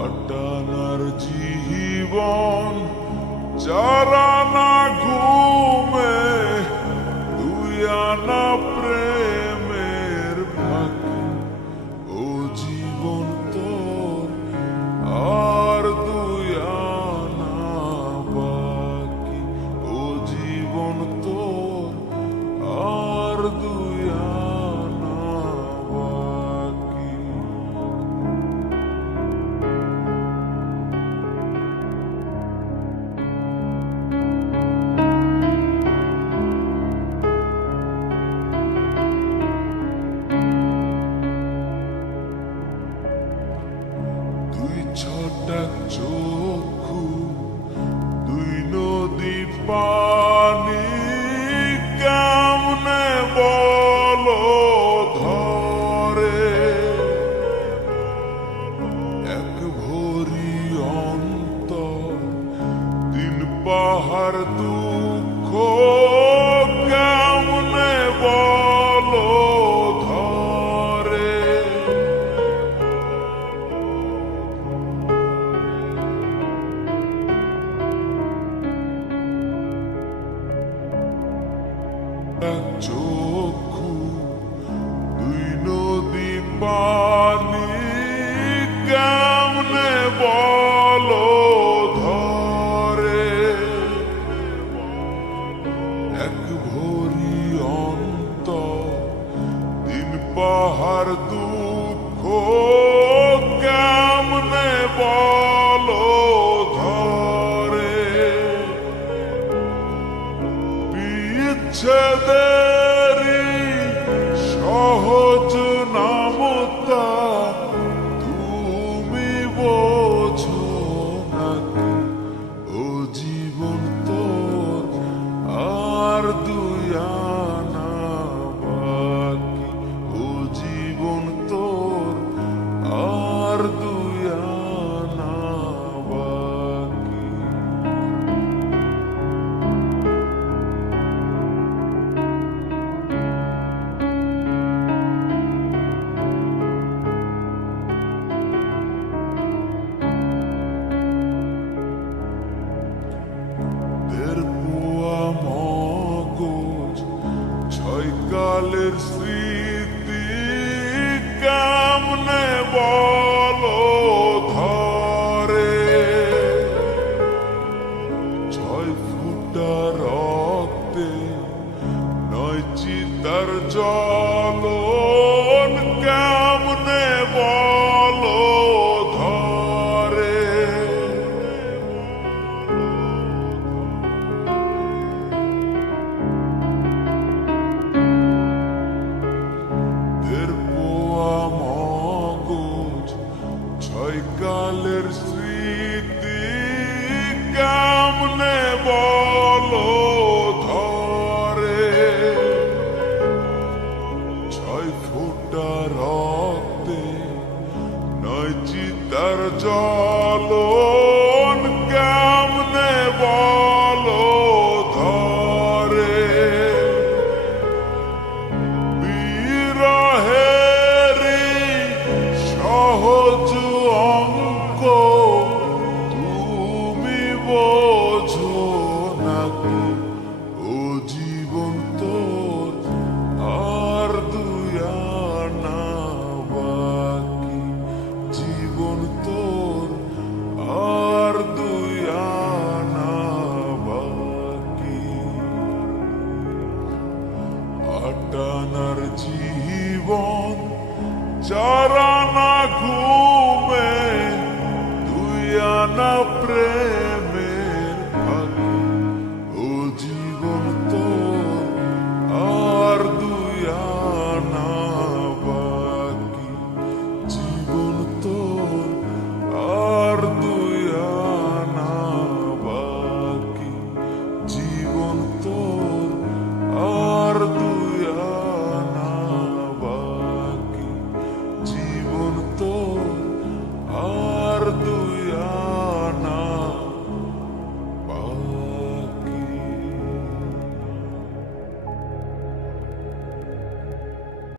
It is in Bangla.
আটানার জীবন, 4 আনা ঘুমে, 2 আনা প্রেমের ফাঁকে। ও জীবন তোর আর 2 আনা বাকি। ও জীবন তোর আর 2 আনা বাকি। দুই ছটাক চক্ষু, 2 নদী পানি, কেমনে বলো ধরে। এক ভরি অন্তর, 3 পাহাড় দুঃখ, কেমনে বলো ধরে। এক চক্ষু, 2 নদী পানি, কেমনে বলো ধরে। এক ভরি অন্তর, 3 পাহাড় দুঃখ, কেমনে বলো ধরে। বিচ্ছেদেরই সহজ নামতা তুমি বোঝো নাকি। ও জীবন তোর আর 2 আনা বাকি। ও জীবন তোর আর 2 আনা বাকি। পোয়া মগজ, 6 কালের স্মৃতি, কেমনে বলো ধরে। 6 ফুটা রক্তে, 9 চিতার জ্বলন, কেমনে বলো ধরে। পোয়া মগজ, 6 কালের স্মৃতি, কেমনে বলো ধরে। 6 ফুটা রক্তে, 9 চিতার জ্বলন, কেমনে বলো ধরে। বিরহেরই সহজ অঙ্ক তুমি বোঝো নাকি। ও জীবন তোর আর 2 আনা বাকি। জীবন তোর আর 2 আনা বাকি। আটানার জীবন, 4 আনা ঘুমে, 2 আনা প্রেম।